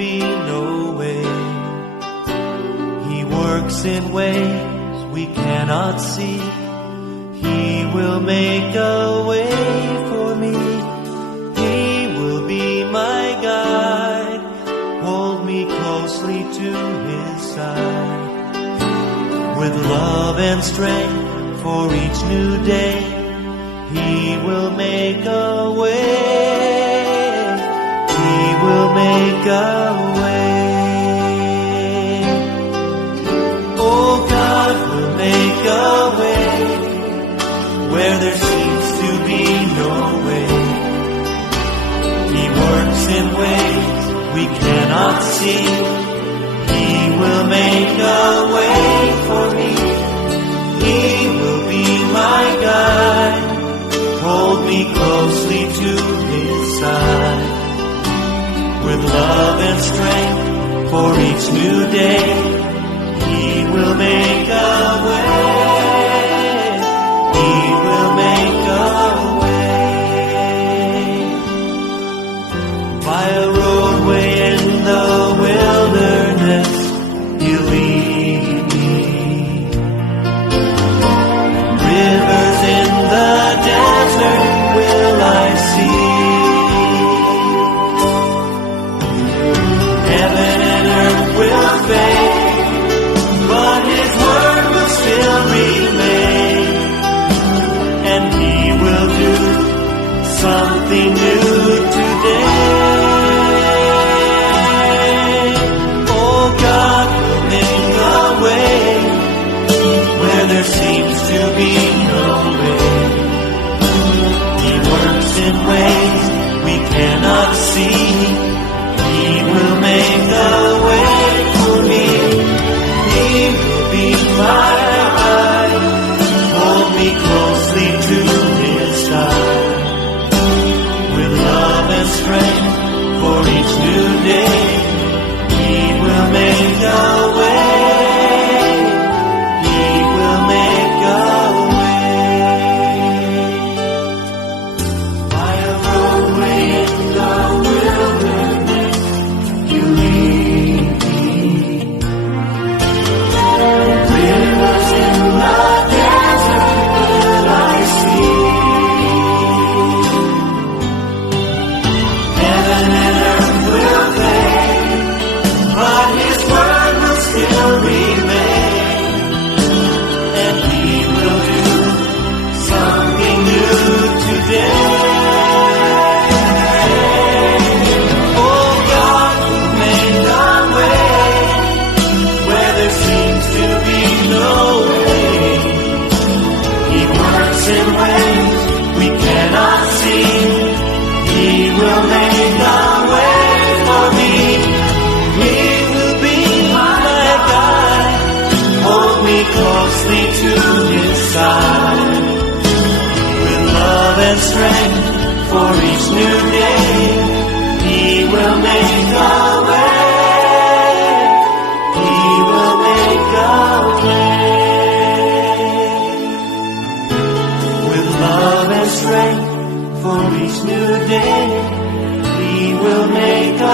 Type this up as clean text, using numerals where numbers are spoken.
be no way. He works in ways we cannot see. He will make a way for me. He will be my guide, hold me closely to His side. With love and strength for each new day, He will make a way. He will make a way. Oh, God will make a way where there seems to be no way. He works in ways we cannot see. He will make a way for me. He will be my guide, hold me closely to His side. With love and strength for each new day, He will make a way. He will make a way. By a roadway in the wilderness, He'll lead me. Rivers in the desert will I see. Heaven and earth will fade, but His word will still remain. And He will do something new today. Oh, God will make a way where there seems to be no way. He works in ways we cannot see. He will make a way for me. He will be my guide, hold me closely to His side. With love and strength for each new day, He will make a way. He will make a way. By a roadway in the wilderness, You lead me. Rivers in the desert will I see. Heaven and earth will fade, but His word will still remain. And He will do something new today. Oh, God will make a way where there seems to be no way. He works in ways we cannot see. He will make a way for me. He will be my guide, hold me closely to His side. With love and strength for each new day, He will make a way. He will make a way. With love and strength for each new day, He will make a